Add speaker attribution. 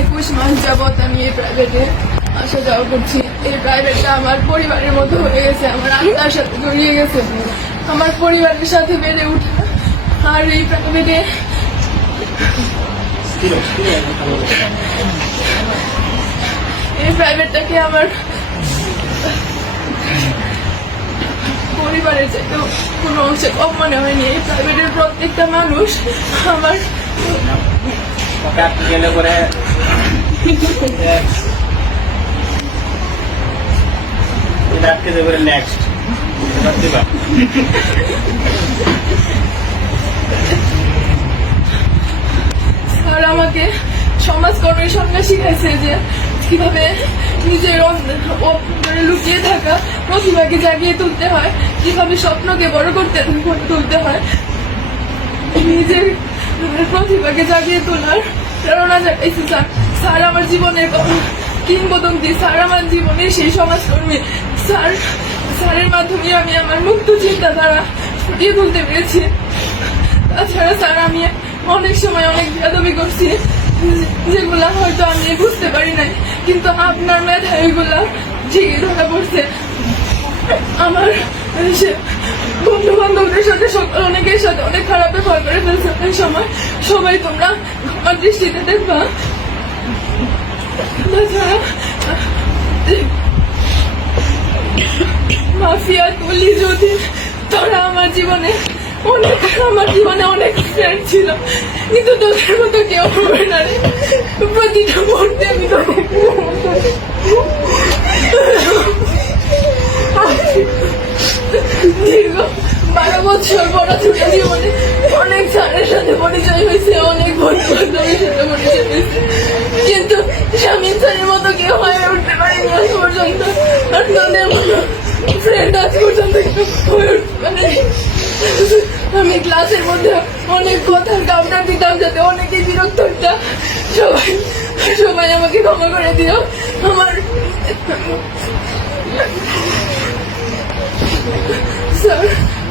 Speaker 1: একুশ মাস যাবত আমি এই প্রাইভেটে আসা যাওয়া করছি। এই প্রাইভেটটা আমার পরিবারের মতো হয়ে গেছে, আমার আত্মার সাথে জড়িয়ে গেছে। আমার পরিবারের সাথে বেড়ে উঠা আর এই প্রাইভেটে এই প্রাইভেটটাকে আমার পরিবারের চাইতেও কোনো অংশে কম হয়নি। এই প্রাইভেটের প্রত্যেকটা মানুষ আমার
Speaker 2: ওকে
Speaker 1: আমাকে সমাজকর্মের সঙ্গে শিখাইছে যে কীভাবে নিজের লুকিয়ে থাকা প্রতিভাকে জাগিয়ে তুলতে হয়, কীভাবে স্বপ্নকে বড় করতে তুলতে হয়। নিজের প্রতিভাকে জাগিয়ে তোলার প্রেরণা জাগাইছে, স্যার। স্যার, আমার জীবনের কিংবদন্তি, স্যার, আমার জীবনের সেই সমাজকর্মী। স্যার, স্যারের মাধ্যমে আমি আমার মুক্ত চিন্তাধারা ফুটিয়ে তুলতে পেরেছি। তাছাড়া, স্যার, আমি অনেক সময় অনেক বেদবি করছি, যেগুলা হয়তো আমি বুঝতে পারি নাই, কিন্তু আপনার মেধা ওইগুলা ঠিকই ধরা পড়ছে। আমার বন্ধু বান্ধবদের সাথে সক- সাথে অনেক খারাপ ব্যবহার করে ফেলছে অনেক সময়। সবাই তোমরা আমার দৃষ্টিতে দেখবা। তাছাড়া, মাফিয়া তুলি যদি, তোরা আমার জীবনে অনেক, আমার জীবনে অনেক ফ্রেন্ড ছিল। কিন্তু তোদের মতো কেউ হবে না রে। প্রতিটা মুহূর্তে আমি বছর পড়াশোনা জীবনে অনেক স্যারের সাথে পরিচয় হয়েছে, অনেক বন্ধু সাথে পরিচয় হয়েছে। কিন্তু স্বামীর স্যারের মতো কেউ হয়ে উঠতে পারেনি আজ পর্যন্ত। আর তোদের মতো ফ্রেন্ড আজ পর্যন্ত হয়ে উঠতে পারেনি। আমি ক্লাসের মধ্যে অনেক কথার কামড়া দিতাম যাতে অনেকেই বিরক্ত হতাম সবাই সবাই আমাকে ক্ষমা করে দিও। আমার